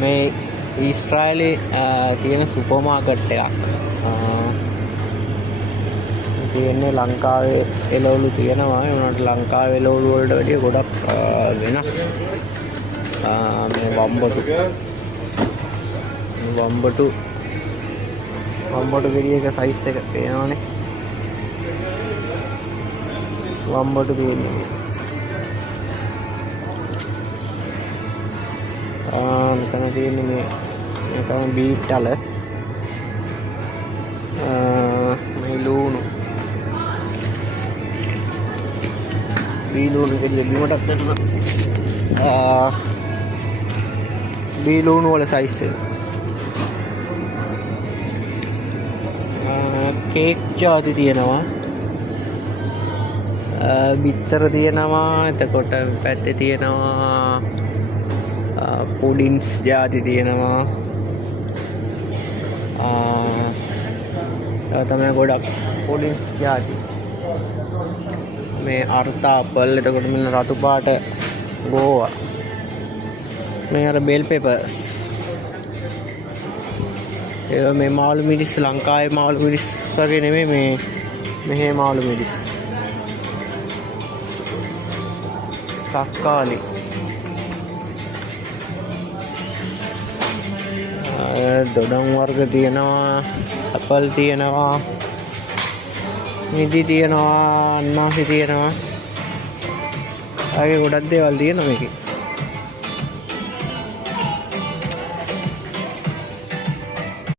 මේ ඊශ්‍රායලයේ තියෙන super market එකක්. තියෙන්නේ ලංකාවේ එළවලු තියෙනවා. ඒ වුණාට ලංකාවේ එළවලු වලට වැඩිය ගොඩක් වෙනස්. මේ වම්බටු ගෙඩි එක සයිස් එක පේනවනේ. වම්බටු තියෙන්නේ. මෙතන තියෙන්නේ මේ තමයි බීට්ටල. මේ ලුණු. බීලුණු ගෙඩිය බිමටත් දැම්මා. බීලුණු වල සයිස් එක. කේක් ජාති තියෙනවා. බිත්තර තියෙනවා. එතකොට පැත්තේ තියෙනවා පුඩින්ස් ජාති තියෙනවා. තමයි ගොඩක් පුඩින්ස් ජාති. මේ අර්තාපල්. එතකොට මෙන්න රතු පාට ගෝවා. මේ අර බෙල් පෙපර්ස්. ඒ මේ මාළු මිරිස් ලංකාවේ මාළු මිරිස් වගේ නෙමෙයි මේ මෙහේ මාළු මිරිස්. තක්කාලි. දොඩම් වර්ග තියෙනවා. ඇපල් තියෙනවා. මිදි තියෙනවා. අන්නාසි තියෙනවා. ආගේ ගොඩක් දේවල් තියෙනවා මේකේ.